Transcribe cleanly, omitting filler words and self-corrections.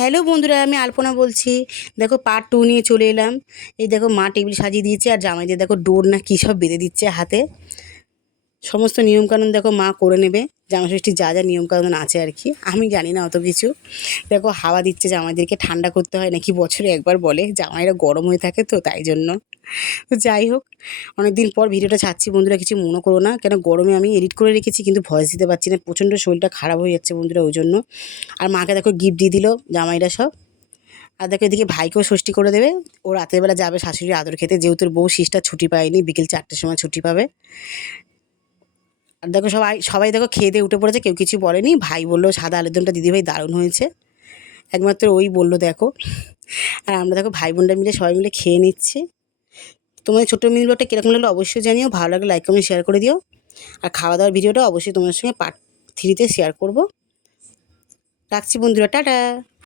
Hello বন্ধুরা, আমি আলপনা বলছি। দেখো পার্ট 2 নিয়ে চলে এলাম। এই দেখো মা টেবিল সাজিয়ে দিয়েছে আর জামাইদের দেখো ডোর না কী সব বেঁধে দিচ্ছে হাতে। সমস্ত নিয়মকানুন দেখো মা করে নেবে। জামাইষষ্ঠীর যা যা নিয়মকানুন আছে আর কি, আমি জানি না অত কিছু। দেখো হাওয়া দিচ্ছে, জামাইদেরকে ঠান্ডা করতে হয় নাকি বছরে একবার বলে, জামাইরা গরম হয়ে থাকে তো তাই জন্য। তো যাই হোক, অনেক দিন পর ভিডিওটা ছাড়ছি বন্ধুরা, কিছু মনে করো না। কেন গরমে আমি এডিট করে রেখেছি কিন্তু ভয়েস দিতে পারছি না, প্রচণ্ড শরীরটা খারাপ হয়ে যাচ্ছে বন্ধুরা ওই জন্য। আর মাকে দেখো গিফট দিয়ে দিল জামাইরা সব। আর দেখো এদিকে ভাইকেও ষষ্ঠী করে দেবে। ও রাতের বেলা যাবে শাশুড়ির আদর খেতে, যেহেতু ওর বউ শিসটা ছুটি পায়নি, বিকেল 4টের সময় ছুটি পাবে। আর দেখো সবাই সবাই দেখো খেয়ে দিয়ে উঠে পড়েছে, কেউ কিছু বলেনি। ভাই বললো সাদা আলুর দমটা দিদিভাই দারুণ হয়েছে, একমাত্র ওই বললো দেখো। আর আমরা দেখো ভাই বোনরা মিলে সবাই মিলে খেয়ে নিচ্ছি। তোমাদের ছোট্ট মিনি ব্লগটা কীরকম লাগলো অবশ্যই জানিও, ভালো লাগলে লাইক কমেন্ট শেয়ার করে দিও। আর খাওয়া দাওয়ার ভিডিওটা অবশ্যই তোমাদের সঙ্গে পার্ট 3-তে শেয়ার করব। রাখছি বন্ধুরা, টাটা।